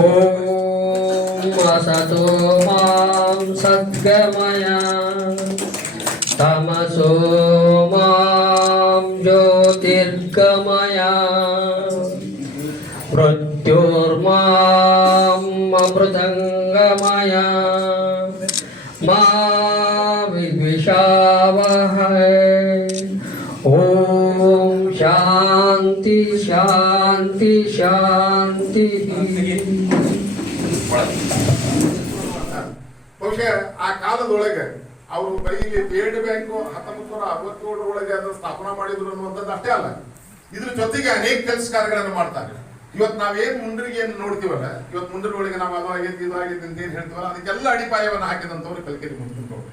ಓಂ ಅಸತೋ ಮಾಂ ಸದ್ಗಮಯ ತಮಸೋ ಮಾಂ ಜ್ಯೋತಿರ್ಗಮಯ ಮೃತ್ಯುರ್ಮಾಂ ಅಮೃತಂಗಮಯ ಮಾ ವಿದ್ವಿಷಾವಹೈ. ಓಂ ಶಾಂತಿ ಶಾಂತಿ ಶಾಂತಿ. ಬಹುಶಃ ಆ ಕಾಲದೊಳಗೆ ಅವರು ಬರೀ ಸ್ಟೇಟ್ ಬ್ಯಾಂಕ್ 1967 ಅದನ್ನು ಸ್ಥಾಪನಾ ಮಾಡಿದ್ರು ಅನ್ನುವಂಥದ್ದು ಅಷ್ಟೇ ಅಲ್ಲ, ಇದ್ರ ಜೊತೆಗೆ ಅನೇಕ ಕೆಲಸ ಕಾರ್ಯಗಳನ್ನು ಮಾಡ್ತಾರೆ. ಇವತ್ತು ನಾವೇನ್ ಮುಂಡ್ರಿಗೆ ಏನು ನೋಡ್ತೀವಲ್ಲ, ಇವತ್ತು ಮುಂಡ್ರ ಒಳಗೆ ನಾವು ಅದು ಆಗೈತಿ ಇದು ಆಗೈತಿ ಅಂತ ಏನ್ ಹೇಳ್ತೀವಲ್ಲ, ಅದಕ್ಕೆಲ್ಲ ಅಡಿಪಾಯವನ್ನು ಹಾಕಿದಂಥವ್ರು ಕಲ್ಕೇರಿ ಮುಂಚಿನವರು.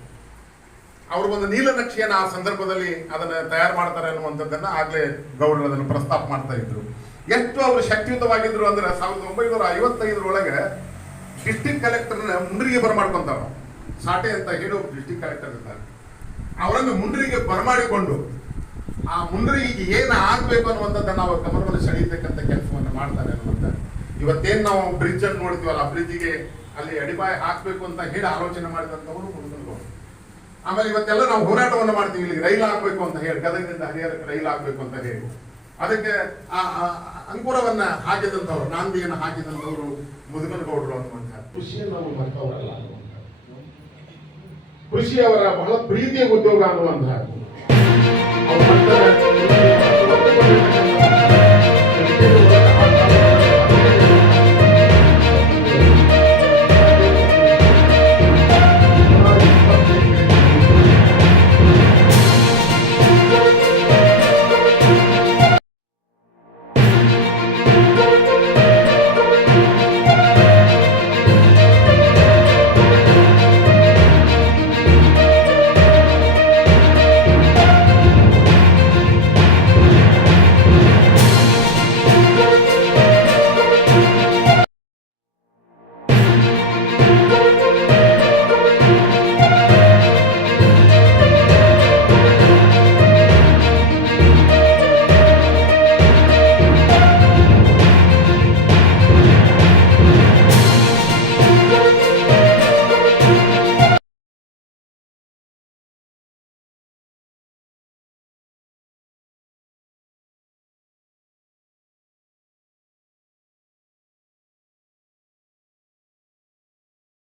ಅವರು ಒಂದು ನೀಲನಕ್ಷೆಯನ್ನು ಆ ಸಂದರ್ಭದಲ್ಲಿ ಅದನ್ನ ತಯಾರು ಮಾಡ್ತಾರೆ ಅನ್ನುವಂಥದ್ದನ್ನ ಆಗ್ಲೇ ಗೌಡರು ಅದನ್ನು ಪ್ರಸ್ತಾಪ ಮಾಡ್ತಾ ಇದ್ರು. ಎಷ್ಟು ಅವರು ಶಕ್ತಿಯುತವಾಗಿದ್ರು ಅಂದ್ರೆ 1955 ಡಿಸ್ಟ್ರಿಕ್ಟ್ ಕಲೆಕ್ಟರ್ನ ಮುಂಡ್ರಿಗೆ ಬರಮಾಡ್ಕೊಂತಾರ. ಸಾಟೆ ಅಂತ ಹೇಳೋ ಡಿಸ್ಟ್ರಿಕ್ಟ್ ಕಲೆಕ್ಟರ್ ಇರ್ತಾರೆ, ಅವರನ್ನು ಮುಂಡ್ರಿಗೆ ಬರಮಾಡಿಕೊಂಡು ಆ ಮುಂಡ್ರಿಗೆ ಏನು ಆಗ್ಬೇಕು ಅನ್ನುವಂಥದ್ದನ್ನ ನಾವು ಗಮನವನ್ನು ಸೆಳೆಯತಕ್ಕಂಥ ಕೆಲಸವನ್ನು ಮಾಡ್ತಾರೆ ಅನ್ನುವಂಥದ್ದು. ಇವತ್ತೇನು ನಾವು ಬ್ರಿಡ್ಜ್ ಅನ್ನು ನೋಡ್ತೀವಲ್ಲ, ಆ ಬ್ರಿಡ್ಜಿಗೆ ಅಲ್ಲಿ ಅಡಿಪಾಯ ಹಾಕ್ಬೇಕು ಅಂತ ಹೇಳಿ ಆಲೋಚನೆ ಮಾಡಿದಂಥವರು ಮುಂದಗಳು. ಆಮೇಲೆ ಇವತ್ತೆಲ್ಲ ನಾವು ಹೋರಾಟವನ್ನು ಮಾಡ್ತೀವಿ, ಇಲ್ಲಿ ರೈಲು ಹಾಕ್ಬೇಕು ಅಂತ ಹೇಳಿ, ಗದಗದಿಂದ ಹರಿಹರಕ್ಕೆ ರೈಲು ಹಾಕ್ಬೇಕು ಅಂತ ಹೇಳಿ ಅದಕ್ಕೆ ಆ ಅಂಕುರವನ್ನ ಹಾಕಿದಂಥವ್ರು, ನಾಂದಿಯನ್ನು ಹಾಕಿದಂಥವ್ರು ಮುದುಗನಗೌಡರು ಅನ್ನುವಂಥ. ಕೃಷಿಯನ್ನು ನಾವು ಮರ್ತವರಲ್ಲ ಅನ್ನುವಂಥ, ಕೃಷಿ ಅವರ ಬಹಳ ಪ್ರೀತಿಯ ಉದ್ಯೋಗ ಅನ್ನುವಂಥ.